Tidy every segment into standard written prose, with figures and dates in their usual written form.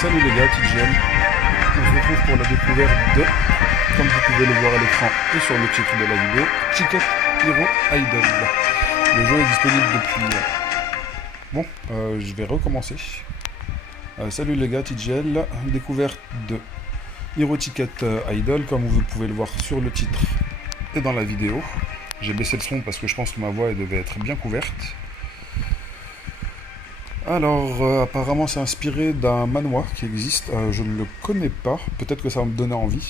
Salut les gars, TGM. On se retrouve pour la découverte de, comme vous pouvez le voir à l'écran et sur le titre de la vidéo, Ticket Hero Idol. Le jeu est disponible depuis... Bon, je vais recommencer. Salut les gars, TGL. Découverte de Hero Ticket Idol, comme vous pouvez le voir sur le titre et dans la vidéo. J'ai baissé le son parce que je pense que ma voix elle devait être bien couverte. Alors, apparemment c'est inspiré d'un manhwa qui existe, je ne le connais pas, peut-être que ça va me donner envie.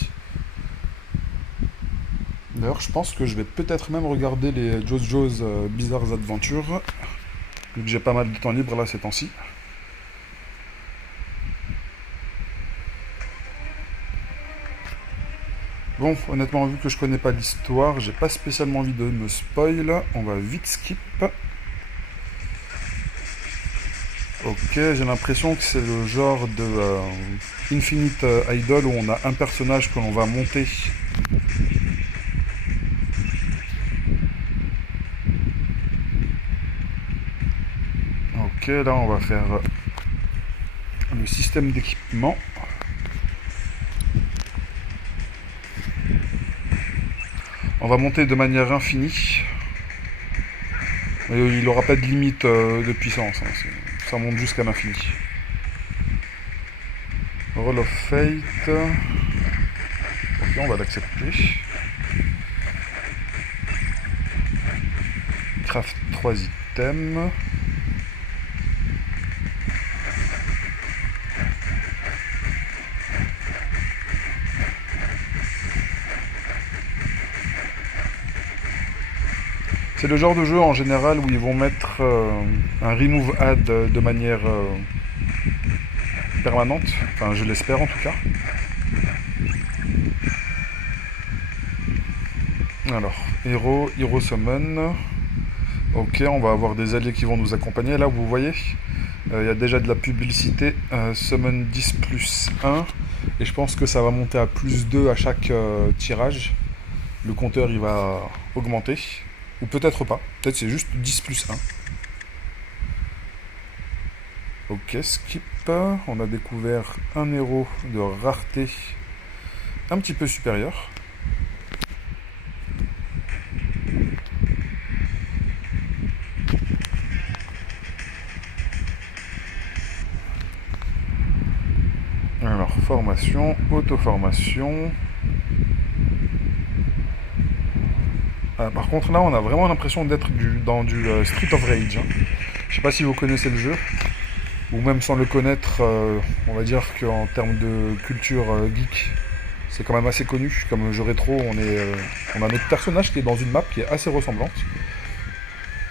D'ailleurs, je pense que je vais peut-être même regarder les JoJo's Bizarre Adventures, vu que j'ai pas mal de temps libre là ces temps-ci. Bon, honnêtement, vu que je connais pas l'histoire, j'ai pas spécialement envie de me spoil, on va vite skip. Ok, j'ai l'impression que c'est le genre de Infinite Idol où on a un personnage que l'on va monter. Ok, là on va faire le système d'équipement. On va monter de manière infinie. Il n'aura pas de limite de puissance, hein. Ça monte jusqu'à l'infini. Roll of Fate. Ok, on va l'accepter. Craft 3 items. C'est le genre de jeu en général où ils vont mettre un remove add de manière permanente. Enfin, je l'espère en tout cas. Alors, Hero Summon. Ok, on va avoir des alliés qui vont nous accompagner. Là, vous voyez, il y a déjà de la publicité. Summon 10 plus 1. Et je pense que ça va monter à plus 2 à chaque tirage. Le compteur, il va augmenter. Ou peut-être pas. Peut-être c'est juste 10 plus 1. Ok, skip. On a découvert un héros de rareté un petit peu supérieur. Alors, formation, auto-formation. Par contre, là, on a vraiment l'impression d'être dans du Street of Rage. Hein. Je sais pas si vous connaissez le jeu, ou même sans le connaître, on va dire qu'en termes de culture geek, c'est quand même assez connu. Comme jeu rétro, on a notre personnage qui est dans une map qui est assez ressemblante.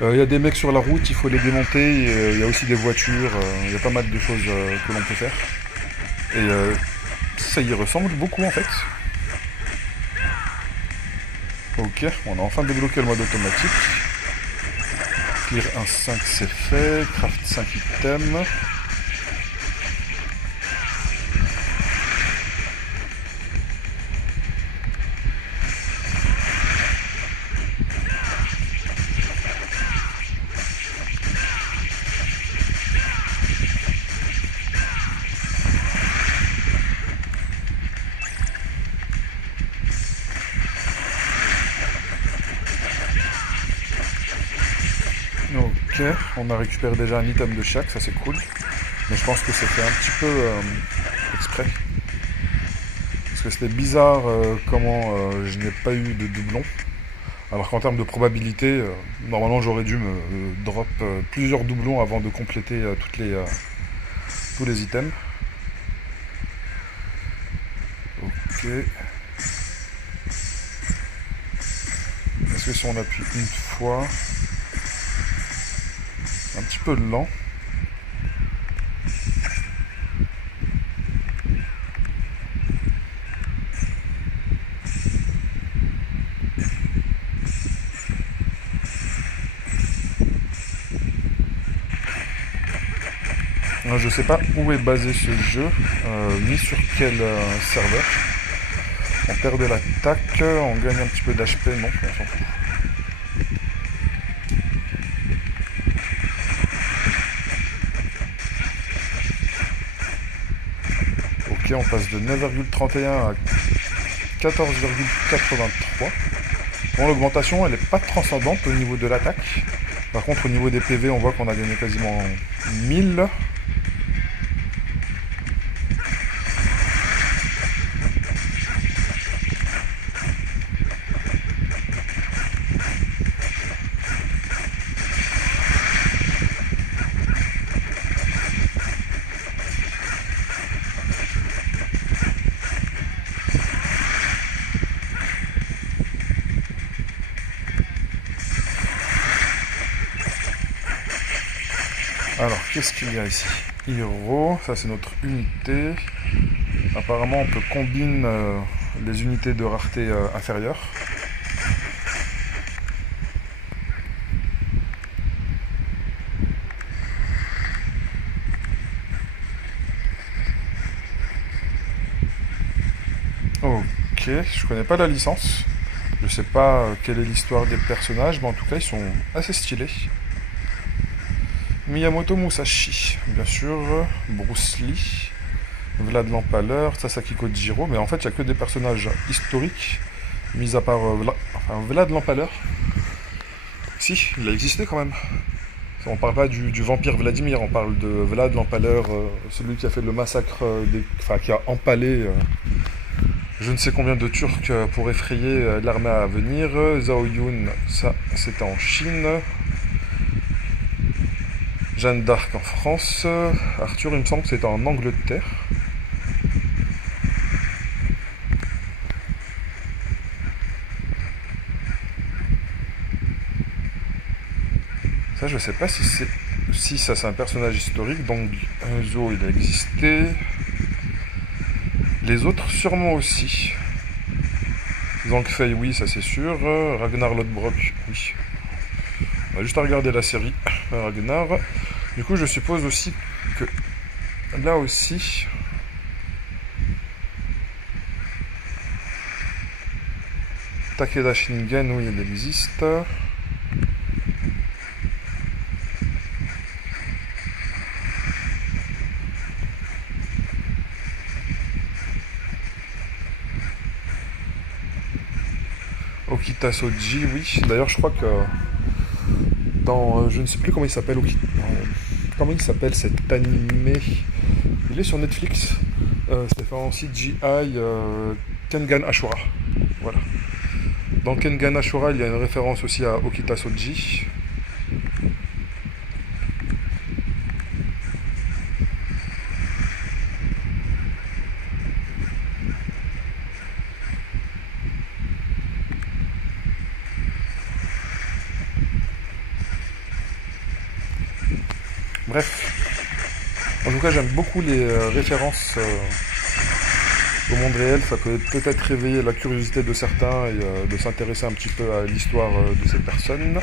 Il y a des mecs sur la route, il faut les démonter, il y a aussi des voitures, il y a pas mal de choses que l'on peut faire. Et ça y ressemble beaucoup en fait. Ok, on a enfin débloqué le mode automatique. Clear 1.5 c'est fait, craft 5 items. Ok, on a récupéré déjà un item de chaque, ça c'est cool. Mais je pense que c'est fait un petit peu exprès. Parce que c'était bizarre comment je n'ai pas eu de doublon. Alors qu'en termes de probabilité, normalement j'aurais dû me drop plusieurs doublons avant de compléter tous les items. Ok. Est-ce que si on appuie une fois... un petit peu lent. Je sais pas où est basé ce jeu, ni sur quel serveur. On perd de l'attaque, on gagne un petit peu d'HP, non, on s'en fout. Ok, on passe de 9,31 à 14,83. Bon, l'augmentation, elle n'est pas transcendante au niveau de l'attaque. Par contre, au niveau des PV, on voit qu'on a gagné quasiment 1000. Alors, qu'est-ce qu'il y a ici? Hero, ça c'est notre unité. Apparemment, on peut combiner les unités de rareté inférieure. Ok, je connais pas la licence. Je sais pas quelle est l'histoire des personnages, mais en tout cas, ils sont assez stylés. Miyamoto Musashi, bien sûr, Bruce Lee, Vlad l'Empaleur, Sasaki Kojiro, mais en fait il n'y a que des personnages historiques, mis à part Vlad l'Empaleur. Si, il a existé quand même. On parle pas du vampire Vladimir, on parle de Vlad l'Empaleur, celui qui a fait le massacre, qui a empalé je ne sais combien de Turcs pour effrayer l'armée à venir. Zhao Yun, ça c'était en Chine. Jeanne d'Arc en France. Arthur, il me semble que c'était en Angleterre. Ça, je sais pas si ça c'est un personnage historique. Donc, Zo, il a existé. Les autres, sûrement aussi. Zhang Fei, oui, ça c'est sûr. Ragnar Lodbrok, oui. On va juste à regarder la série Ragnar. Du coup, je suppose aussi que là aussi, Takeda Shingen, oui, il existe. Okita Soji, oui. D'ailleurs, je crois que dans, je ne sais plus comment il s'appelle, comment il s'appelle cet animé. Il est sur Netflix. C'était fait en CGI Kengan Ashura. Voilà. Dans Kengan Ashura, il y a une référence aussi à Okita Soji. Bref. En tout cas, j'aime beaucoup les références au monde réel. Ça peut peut-être réveiller la curiosité de certains et de s'intéresser un petit peu à l'histoire de ces personnes.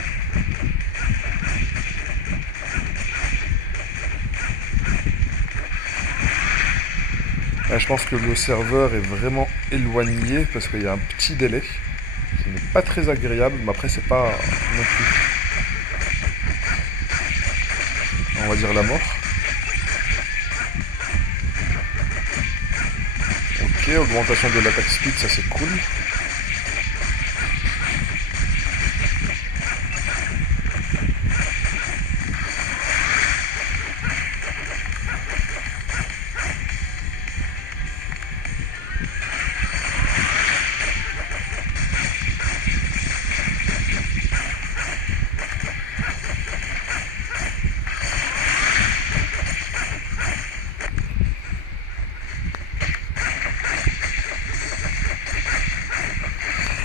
Je pense que le serveur est vraiment éloigné parce qu'il y a un petit délai qui n'est pas très agréable, mais après c'est pas non plus, on va dire, la mort. Ok, augmentation de l'attaque speed, ça c'est cool.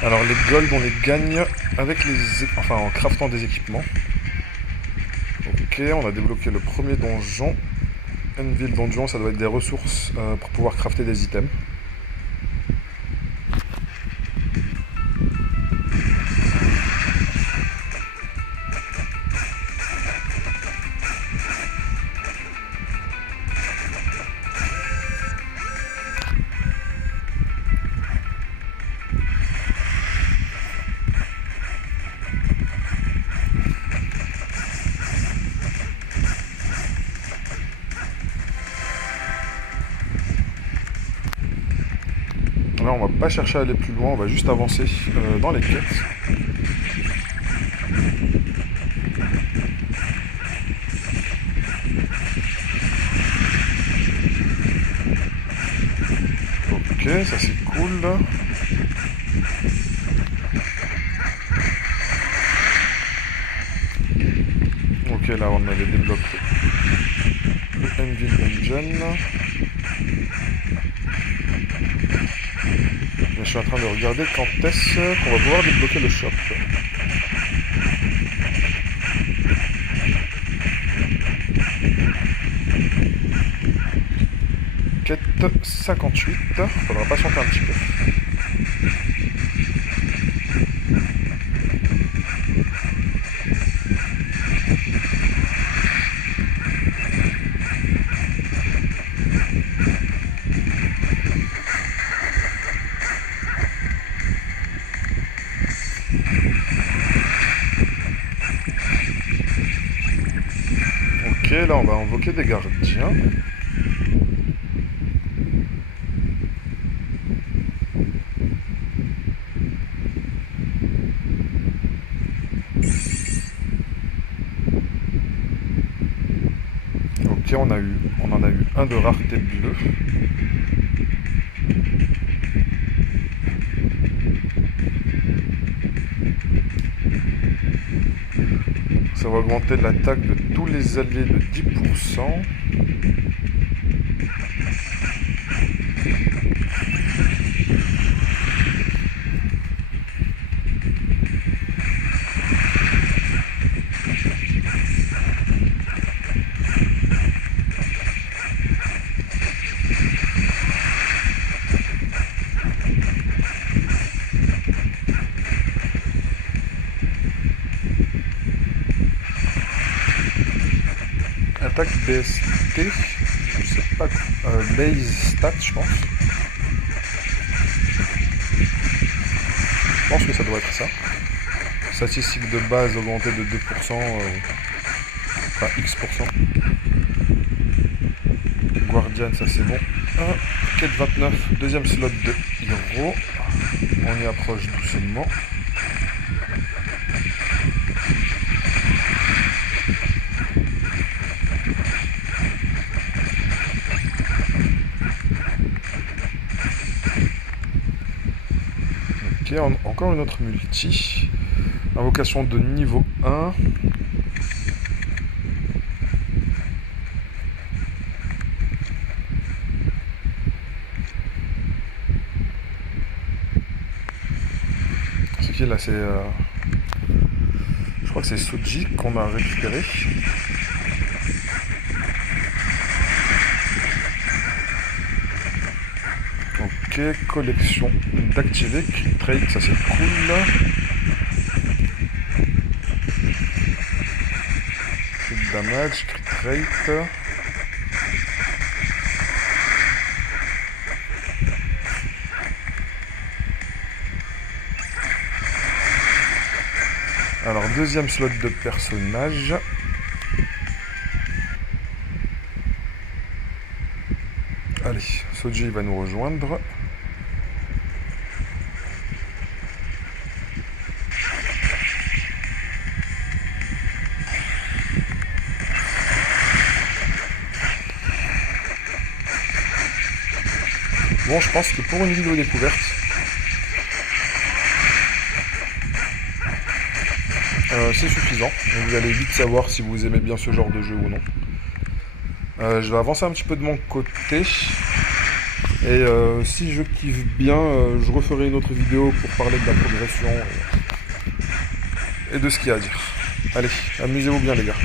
Alors les gold on les gagne avec en craftant des équipements. Ok, on a débloqué le premier donjon. Enville donjon, ça doit être des ressources pour pouvoir crafter des items. Là, on va pas chercher à aller plus loin, on va juste avancer dans les quêtes. Ok, ça c'est cool. Ok, là on avait débloqué le Anvil Dungeon. Mais je suis en train de regarder quand est-ce qu'on va pouvoir débloquer le shop. Quête 58, faudra patienter un petit peu. Ok, là on va invoquer des gardiens. Ok, on en a eu un de rareté bleue. Ça va augmenter l'attaque de tous les alliés de 10%. Attaque BST, je sais pas, base stat je pense. Je pense que ça doit être ça. Statistique de base augmentée de 2%, enfin X%. Guardian, ça c'est bon. Quête 29, deuxième slot de Hero. On y approche doucement. Ok, encore une autre multi. Invocation de niveau 1. Ce qui est là, c'est... je crois que c'est Soji qu'on a récupéré. Ok, collection d'activer, Crit Rate, ça c'est cool. Crit damage, Crit Rate. Alors, deuxième slot de personnage. Allez, Soji va nous rejoindre. Bon, je pense que pour une vidéo découverte, c'est suffisant. Vous allez vite savoir si vous aimez bien ce genre de jeu ou non. Je vais avancer un petit peu de mon côté. Et si je kiffe bien, je referai une autre vidéo pour parler de la progression et de ce qu'il y a à dire. Allez, amusez-vous bien les gars.